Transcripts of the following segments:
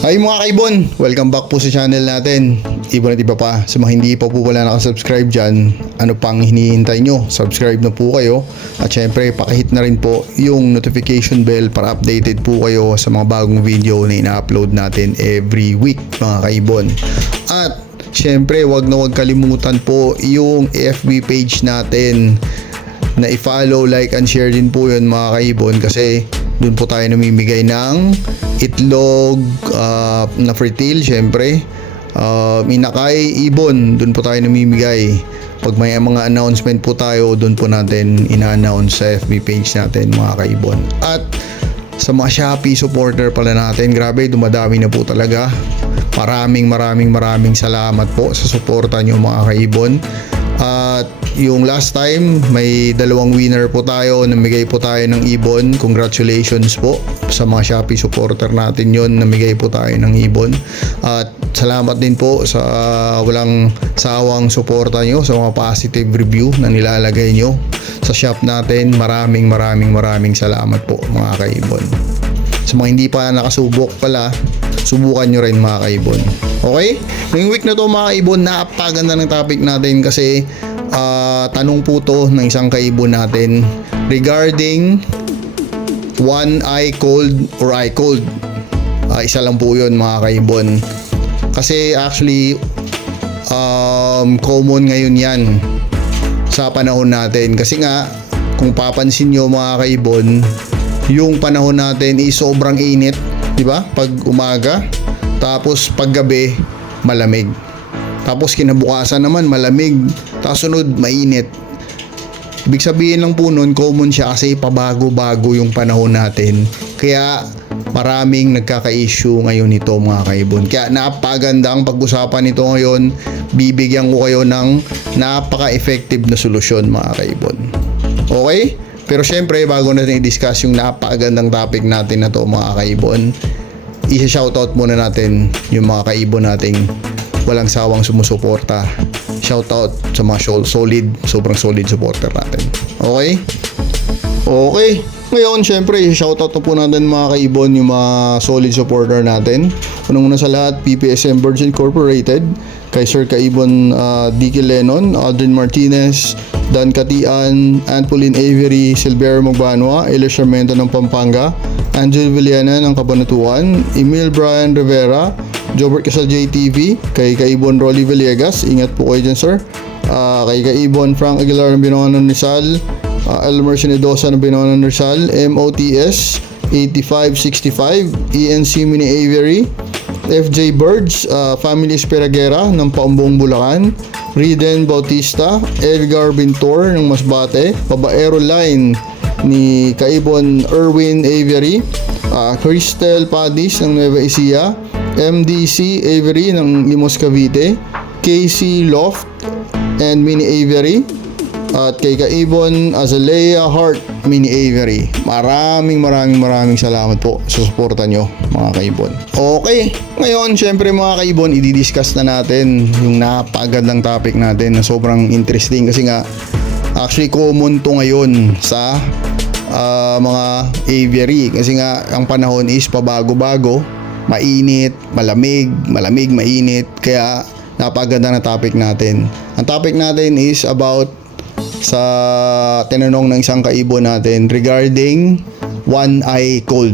Hi mga kaibon! Welcome back po sa channel natin. Ibon at iba pa. Sa mga hindi pa po wala nakasubscribe dyan, ano pang hinihintay nyo? Subscribe na po kayo. At syempre, pakihit na rin po yung notification bell para updated po kayo sa mga bagong video na ina-upload natin every week mga kaibon. At syempre, wag na wag kalimutan po yung FB page natin na i-follow, like, and share din po yun mga kaibon, kasi doon po tayo namimigay ng itlog na fertile, syempre minakay, ibon, doon po tayo namimigay. Pag may mga announcement po tayo, doon po natin ina-announce sa FB page natin mga kaibon. At sa mga Shopee supporter pala natin, grabe, dumadami na po talaga. Maraming salamat po sa suporta nyo mga kaibon. At yung last time, may dalawang winner po tayo, namigay po tayo ng ibon. Congratulations po sa mga Shopee supporter natin yon, namigay po tayo ng ibon. At salamat din po sa walang sawang suporta nyo, sa mga positive review na nilalagay nyo sa shop natin. Maraming salamat po mga kaibon. Sa mga hindi pa nakasubok pala, subukan nyo rin mga kaibon. Okay? Ngayong week na to mga kaibon, napakaganda ng topic natin kasi tanong po to ng isang kaibon natin regarding one eye cold or eye cold. Isa lang po yun mga kaibon. Kasi actually common ngayon yan sa panahon natin. Kasi nga, kung papansin nyo mga kaibon, yung panahon natin is sobrang init, di ba? Pag umaga, tapos pag gabi malamig, tapos kinabukasan naman malamig, tapos sunod mainit. Ibig sabihin lang po nun, common siya kasi pabago-bago yung panahon natin. Kaya maraming nagkaka-issue ngayon nito mga kaibon. Kaya napakaganda ang pag-usapan nito ngayon. Bibigyan ko kayo ng napaka-effective na solusyon mga kaibon. Okay? Pero syempre, bago natin i-discuss yung napakagandang topic natin na to mga kaibon, i-shoutout muna natin yung mga kaibon nating walang sawang sumusuporta. Shoutout sa mga sobrang solid supporter natin. Okay? Okay. Ngayon, syempre, shoutout na po natin mga kaibon yung mga solid supporter natin. Unang-una sa lahat, PPSM Birds Incorporated, kay Sir Kaibon Dicky Lennon, Aldrin Martinez, Dan Katian, Antpolin Avery, Silvero Magbanwa, Elia Sarmiento ng Pampanga, Angel Villena ng Cabanatuan, Emil Brian Rivera, Jobert Casal JTV, kay Kaibon Rolly Villegas, ingat po kayo dyan sir, kay Kaibon Frank Aguilar ng Binangonan Rizal, Elmer Sinedosa ng Binangonan Rizal, MOTS 8565, ENC Mini Avery, FJ Birds, Family Espiragera ng Paumbong Bulacan, Riden Bautista, Edgar Bintor ng Masbate, Babaero Line ni Kaibon Erwin Avery, Cristel Padis ng Nueva Ecija, MDC Avery ng Limos Cavite, KC Loft and Mini Avery, at kay Kaibon Azalea Hart Mini Avery. Maraming salamat po sa suporta nyo mga kaibon. Okay, ngayon syempre mga kaibon, i-discuss na natin yung napakagandang topic natin na sobrang interesting kasi nga actually common to ngayon sa mga aviary. Kasi nga ang panahon is pabago-bago, mainit, malamig, mainit. Kaya napakaganda na topic natin. Ang topic natin is about sa tinanong ng isang kaibon natin regarding one eye cold.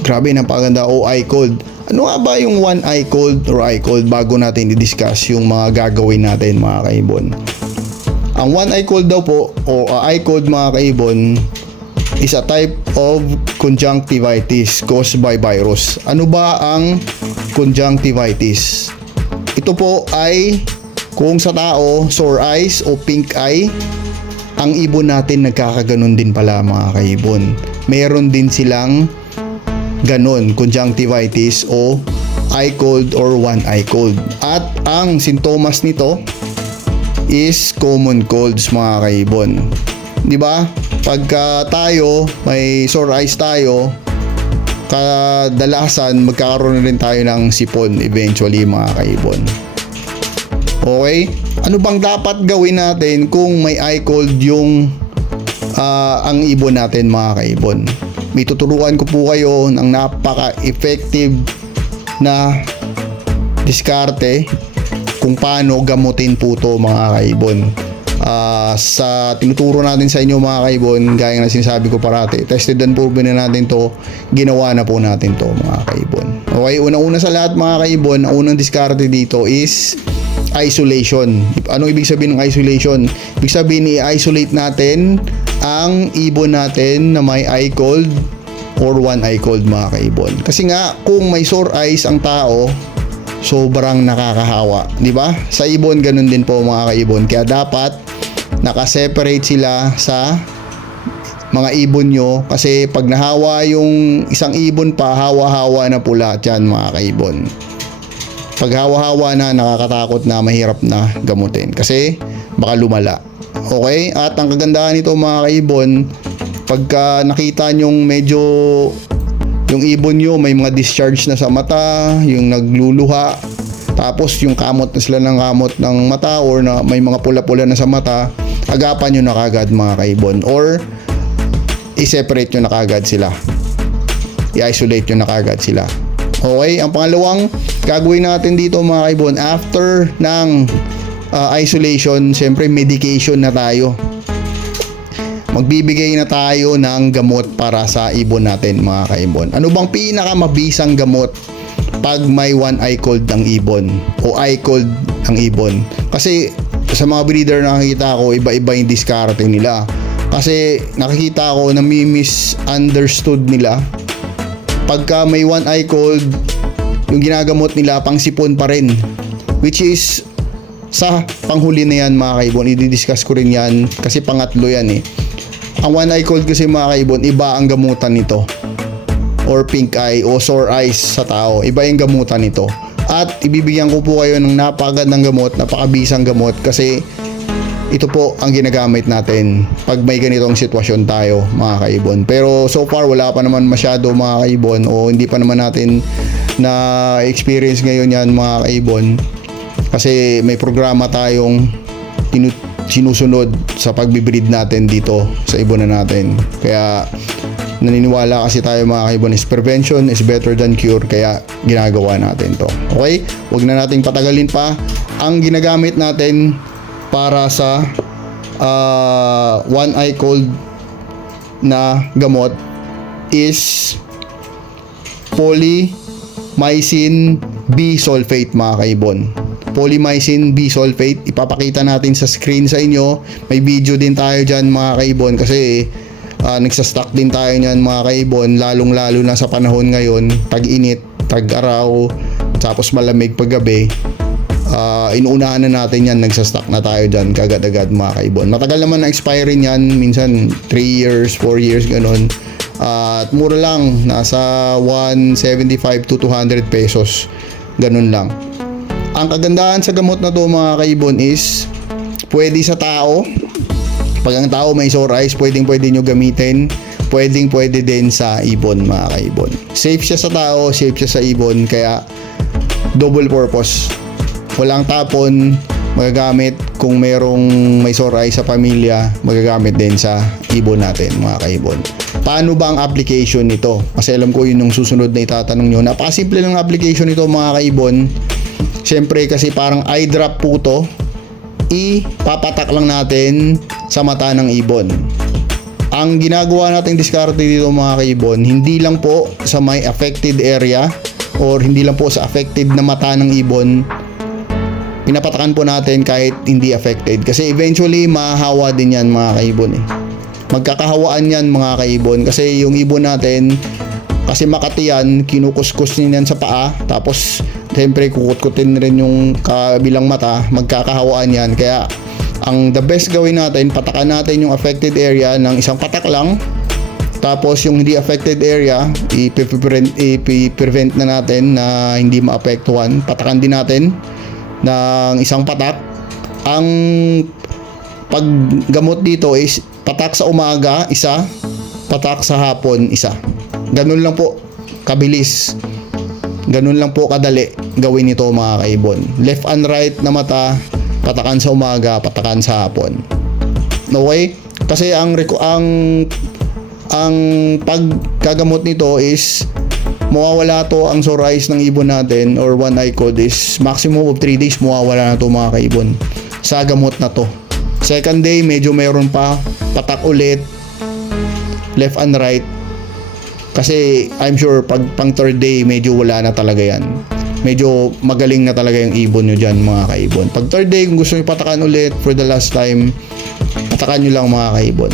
Grabe, napakaganda. Eye cold. Ano nga ba yung one eye cold or eye cold bago natin i-discuss yung mga gagawin natin mga kaibon? Ang one eye cold daw po o eye cold mga kaibon is a type of conjunctivitis caused by virus. Ano ba ang conjunctivitis? Ito po ay kung sa tao, sore eyes o pink eye, ang ibon natin nagkakaganon din pala mga kaibon. Meron din silang ganon, conjunctivitis o eye cold or one eye cold. At ang sintomas nito is common colds mga kaibon. Di ba? Pagka tayo may sore eyes tayo, kadalasan magkakaroon rin tayo ng sipon eventually mga kaibon. Okay? Ano bang dapat gawin natin kung may eye cold yung ang ibon natin mga kaibon? May tuturuan ko po kayo ng napaka-effective na diskarte kung paano gamutin po to mga kaibon. Sa tinuturo natin sa inyo mga kaibon, gaya na sinasabi ko parati, tested and proven na natin to, ginawa na po natin to mga kaibon. Okay, una-una sa lahat mga kaibon, ang unang diskarte dito is isolation. Anong ibig sabihin ng isolation? Ibig sabihin i-isolate natin ang ibon natin na may eye cold or one eye cold mga kaibon. Kasi nga kung may sore eyes ang tao, sobrang nakakahawa, di ba? Sa ibon ganun din po mga kaibon. Kaya dapat naka-separate sila sa mga ibon nyo, kasi pag nahawa yung isang ibon pa, hawa-hawa na po lahat yan mga kaibon. Pag hawa-hawa na, nakakatakot na, mahirap na gamutin kasi baka lumala. Okay? At ang kagandahan nito mga kaibon, pagka nakita nyong medyo yung ibon nyo may mga discharge na sa mata, yung nagluluha, tapos yung kamot na sila ng kamot ng mata, or na may mga pula-pula na sa mata, agapan nyo na kagad mga kaibon, or i-separate nyo na kagad sila, i-isolate nyo na kagad sila. Okay, ang pangalawang gagawin natin dito mga kaibon, after ng isolation, siyempre medication na tayo. Magbibigay na tayo ng gamot para sa ibon natin mga kaibon. Ano bang pinakamabisang gamot pag may one eye cold ang ibon o eye cold ang ibon? Kasi sa mga breeder na nakikita ko, iba-iba yung diskarte nila. Kasi nakikita ko na misunderstood nila. Pagka may one eye cold, yung ginagamot nila pang sipon pa rin, which is sa panghuli na yan mga kaibon. I-discuss ko rin yan kasi pangatlo yan eh. Ang one eye cold kasi mga kaibon, iba ang gamutan nito, or pink eye o sore eyes sa tao, iba yung gamutan nito. At ibibigyan ko po kayo ng napakagandang gamot, napakabisang gamot, kasi ito po ang ginagamit natin pag may ganitong sitwasyon tayo mga kaibon. Pero so far wala pa naman masyado mga kaibon, o hindi pa naman natin na experience ngayon yan mga kaibon, kasi may programa tayong sinusunod sa pagbibreed natin dito sa ibonan natin. Kaya naniniwala kasi tayo mga kaibon is prevention is better than cure, kaya ginagawa natin to. Okay, huwag na nating patagalin pa. Ang ginagamit natin para sa one eye cold na gamot is polymyxin B-sulfate mga kaibon. Polymyxin B-sulfate, ipapakita natin sa screen sa inyo. May video din tayo dyan mga kaibon, kasi nagsastock din tayo nyan mga kaibon, lalong lalo na sa panahon ngayon, tag-init, tag-araw, tapos malamig paggabi. Inuunahan na natin yan, nagsastock na tayo dyan kagad-agad mga kaibon. Matagal naman na expiry nyan, minsan 3 years, 4 years ganun. At mura lang, nasa 175 to 200 pesos, ganun lang. Ang kagandahan sa gamot na to mga kaibon is pwede sa tao. Pag ang tao may sore eyes, pwede nyo gamitin. Pwede din sa ibon mga kaibon. Safe siya sa tao, safe siya sa ibon, kaya double purpose. Walang tapon, magagamit kung merong may sore eyes sa pamilya, magagamit din sa ibon natin mga kaibon. Paano ba ang application nito? Kasi alam ko yun yung susunod na itatanong nyo. Napakasimple ng application nito mga kaibon. Siyempre kasi parang eye drop po to, ipapatak lang natin sa mata ng ibon. Ang ginagawa nating diskarte dito mga kaibon, hindi lang po sa may affected area or hindi lang po sa affected na mata ng ibon, pinapatakan po natin kahit hindi affected, kasi eventually mahahawa din yan mga kaibon eh. Magkakahawaan yan mga kaibon, kasi yung ibon natin, kasi makati yan, kinukuskus niyan sa paa, tapos siyempre kukutkutin rin yung kabilang mata, magkakahawaan yan. Kaya ang the best gawin natin, patakan natin yung affected area ng isang patak lang, tapos yung hindi affected area i-prevent na natin na hindi maapektuhan, patakan din natin ng isang patak. Ang paggamot dito is patak sa umaga isa, patak sa hapon isa. Ganun lang po kabilis, ganun lang po kadali gawin ito mga kaibon. Left and right na mata, patakan sa umaga, patakan sa hapon. Okay? Kasi ang paggagamot nito is mawawala to ang sore eyes ng ibon natin or one eye cold is maximum of 3 days mawawala na to mga kaibon sa gamot na to. Second day medyo mayroon pa, patak ulit left and right, kasi I'm sure pag pang third day medyo wala na talaga yan, medyo magaling na talaga yung ibon nyo dyan mga kaibon. Pag third day kung gusto nyo patakan ulit for the last time, patakan nyo lang mga kaibon.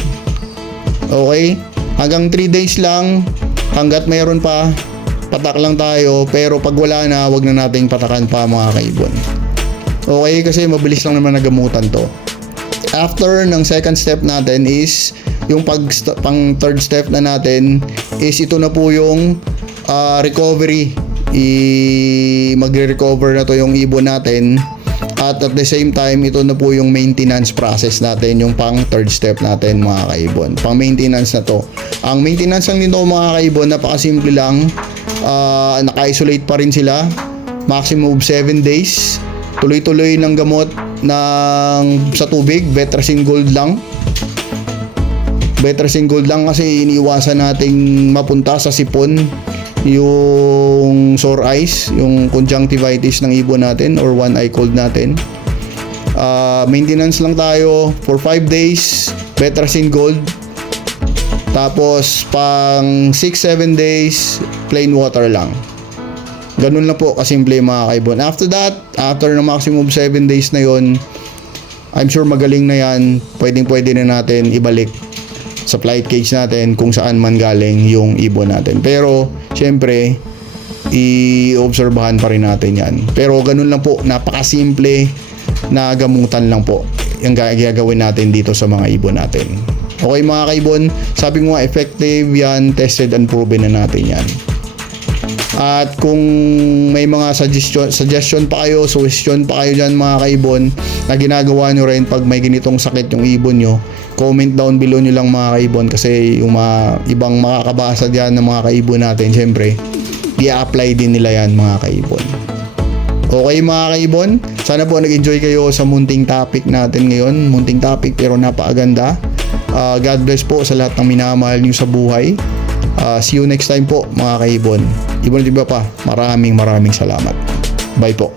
Okay, hanggang 3 days lang, hanggat mayroon pa patak lang tayo, pero pag wala na wag na nating patakan pa mga kaibon. Okay, kasi mabilis lang naman nagamutan to. After ng second step natin is yung pang third step na natin is ito na po yung recovery. Magre-recover na to yung ibon natin, at the same time ito na po yung maintenance process natin, yung pang third step natin mga kaibon. Pang maintenance na to. Ang maintenance lang nito mga kaibon, napakasimple lang. Naka-isolate pa rin sila, maximum of 7 days. Tuloy-tuloy ng gamot sa tubig, Vetracin Gold lang. Vetracin Gold lang kasi iniiwasan nating mapunta sa sipon yung sore eyes, yung conjunctivitis ng ibon natin or one eye cold natin. Maintenance lang tayo for 5 days, Vetracin Gold. Tapos pang 6-7 days, plain water lang. Ganun lang po kasimple mga kaibon. After that, after na maximum 7 days na yon, I'm sure magaling na yan. Pwede na natin ibalik sa flight cage natin kung saan man galing yung ibon natin. Pero syempre, i-obserbahan pa rin natin yan. Pero ganun lang po, napakasimple na gamutan lang po yung gagawin natin dito sa mga ibon natin. Okay mga kaibon, sabi ko nga effective yan, tested and proven na natin yan. At kung may mga suggestion pa kayo, suggestion pa kayo dyan mga kaibon na ginagawa nyo rin pag may ganitong sakit yung ibon nyo, comment down below nyo lang mga kaibon, kasi yung mga ibang makakabasa dyan ng mga kaibon natin, syempre i-apply din nila yan mga kaibon. Okay mga kaibon, sana po nag-enjoy kayo sa munting topic natin ngayon. Munting topic pero napakaganda. God bless po sa lahat ng minamahal nyo sa buhay. See you next time po mga kaibon. Ibon iba pa, maraming salamat. Bye po.